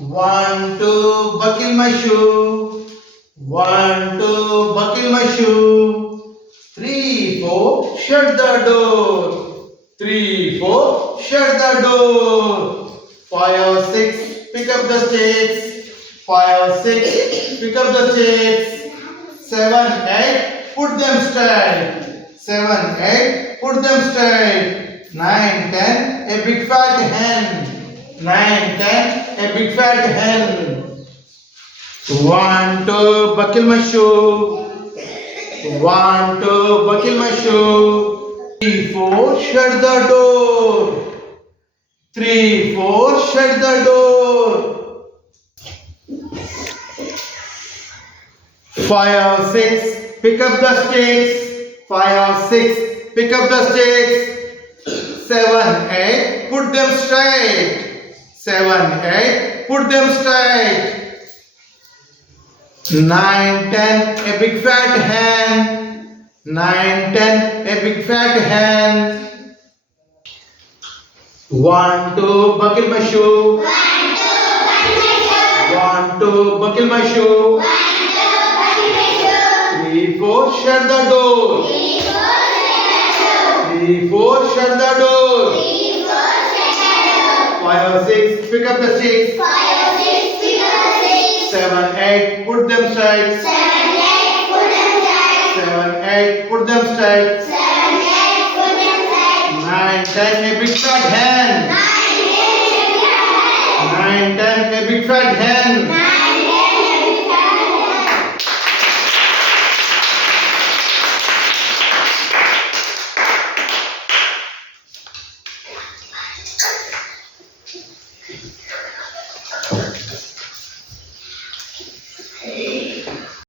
1, 2, buckle my shoe. 1, 2, buckle my shoe. 3, 4, shut the door. 3, 4, shut the door. 5, 6, pick up the sticks. 5, 6, pick up the sticks. 7, 8, put them straight. 7, 8, put them straight. 9, 10, a big fat hen. 9, 10, a big fat hen. 1, 2, buckle my shoe. 1, 2, buckle my shoe. 3, 4, shut the door. 3, 4, shut the door. 5, 6, pick up the sticks. 5, 6, pick up the sticks. 7, 8, put them straight. 7, 8, put them straight. 9, 10, a big fat hen. 9, 10, a big fat hen. 1, 2, buckle my shoe. 1, 2, buckle my shoe. 3, 4, shut the door. 3, 4, shut the door. 5, 6, pick up the sticks. 7, 8, put them straight. 7, 8, put them straight. 9, 10, a big fat hen. 9, 10, a big fat hen.